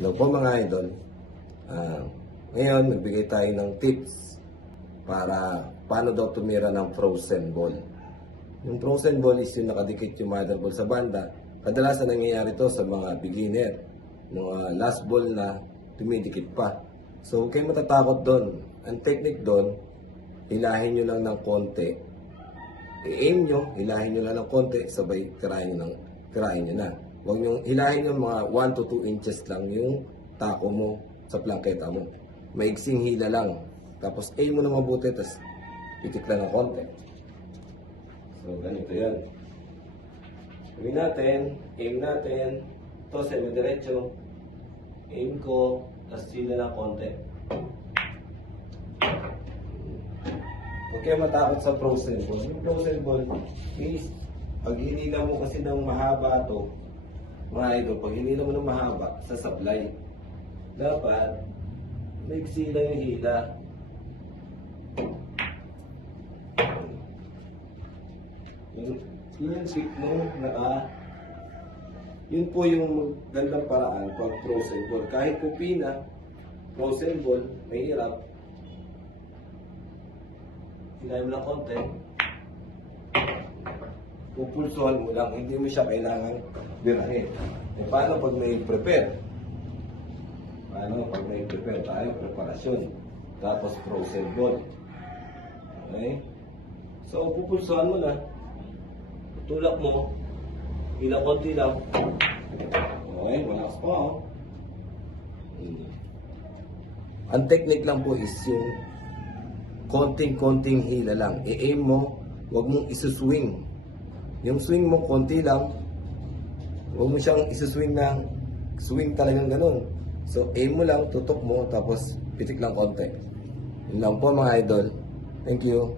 Hello po mga idol. Ngayon, nagbigay tayo ng tips para paano daw tumira ng frozen ball. Yung frozen ball is yung nakadikit yung motherboard sa banda. Kadalasan nangyayari to sa mga beginner. Mga last ball na tumidikit pa. So, huwag kayong matatakot doon. Ang technique doon, hilahin nyo lang ng konti. I-aim nyo, hilahin nyo lang ng konti, sabay tirahin nyo na. Huwag nyo hilahin nyo mga 1 to 2 inches lang yung tako mo sa plangketa mo. Maigsing hila lang. Tapos aim mo na mabuti, tapos itik lang ng konti. So, ganito yan. Gawin natin, aim natin. Ito, semi-diretso. Aim ko, tapos hila ng konti. Huwag kayo matakot sa frozen ball. Yung frozen ball is, pag hinila mo kasi ng mahaba to, mga idol, pag hinila mo ng mahaba sa supply, dapat maiksi lang yung hila. Yun yung trick mo yun po yung magandang paraan pag frozen ball. Kahit pupina, frozen ball, mahirap. Hilahin mo lang konti. Pupulsuhan mo lang, hindi mo siya kailangan birahin. E paano pag may prepare? Paano pag may prepare tayo? Preparasyon. Tapos frozen ball. Okay? So, pupulsuhan mo na. Tulak mo. Hila konti lang. Okay, malakas pa ako. Ang technique lang po is yung konting-konting hila lang. I-aim mo, huwag mong isuswing. Yung swing mo, konti lang. Huwag mo siyang isuswing na swing talagang ganun. So, aim mo lang, tutok mo, tapos pitik lang konti. Yun lang po mga idol. Thank you.